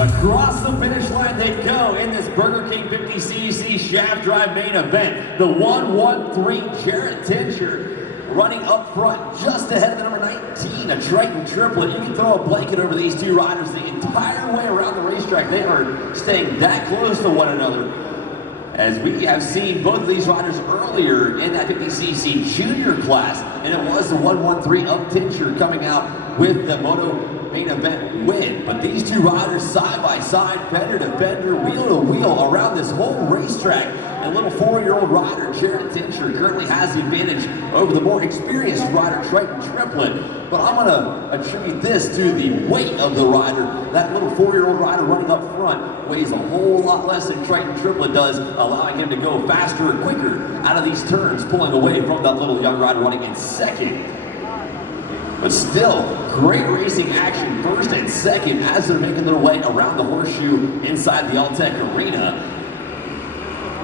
Across the finish line they go in this Burger King 50cc shaft drive main event. The 113 Jarrett Tincher running up front just ahead of the number 19, a Triton triplet. You can throw a blanket over these two riders the entire way around the racetrack. They are staying that close to one another, as we have seen both of these riders earlier in that 50cc junior class, and it was the 113 of Tincher coming out with the Moto main event win. But these two riders side by side, fender to fender, wheel to wheel around this whole racetrack. And little 4-year-old rider Jarrett Tincher currently has the advantage over the more experienced rider Triton triplet. But I'm gonna attribute this to the weight of the rider. That little 4-year-old rider running up front weighs a whole lot less than Triton triplet does, allowing him to go faster and quicker out of these turns, pulling away from that little young rider running in second. But still, great racing action first and second as they're making their way around the horseshoe inside the Alltech Arena.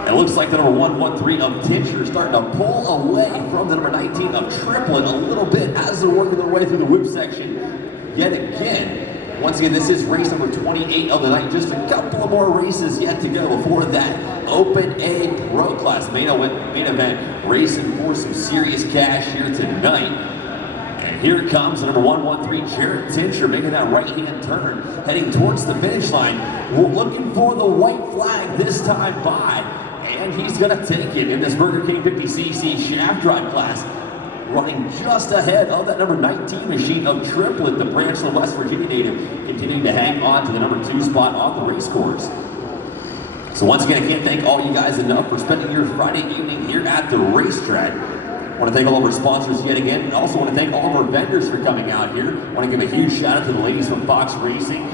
It looks like the number 113 of Tincher starting to pull away from the number 19 of Triplet a little bit as they're working their way through the whip section yet again. Once again, this is race number 28 of the night. Just a couple of more races yet to go before that Open A Pro Class main event, racing for some serious cash here tonight. And here comes the number 113 Jarrett Tincher making that right-hand turn, heading towards the finish line. We're looking for the white flag this time by, and he's gonna take it in this Burger King 50cc shaft drive class, running just ahead of that number 19 machine of Triplet, the Branchland, West Virginia native, continuing to hang on to the number 2 spot on the race course. So once again, I can't thank all you guys enough for spending your Friday evening here at the racetrack. I want to thank all of our sponsors yet again, and also want to thank all of our vendors for coming out here. I want to give a huge shout out to the ladies from Fox Racing.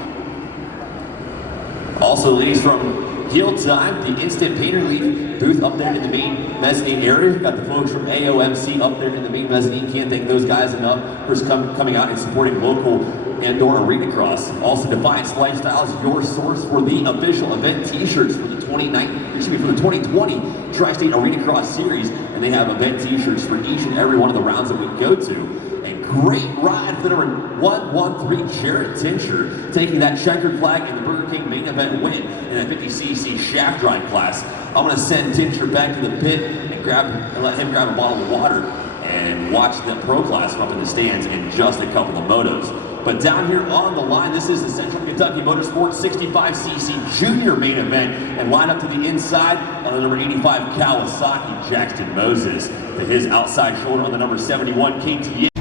Also, ladies from Heel Time, the Instant Paint Relief booth up there in the main mezzanine area. Got the folks from AOMC up there in the main mezzanine. Can't thank those guys enough for coming out and supporting local indoor Arenacross. Also, Defiance Lifestyle is your source for the official event t-shirts for the 2020 Tri-State Arenacross Series, and they have event t-shirts for each and every one of the rounds that we go to. And great ride for the number 113 Jarrett Tincher, taking that checkered flag in the Burger King main event win in that 50cc shaft drive class. I'm going to send Tincher back to the pit and let him grab a bottle of water and watch the pro class up in the stands in just a couple of motos. But down here on the line, this is the Central Kentucky Motorsports 65cc junior main event, and line up to the inside on the number 85 Kawasaki, Jackson Moses, to his outside shoulder on the number 71 KTM.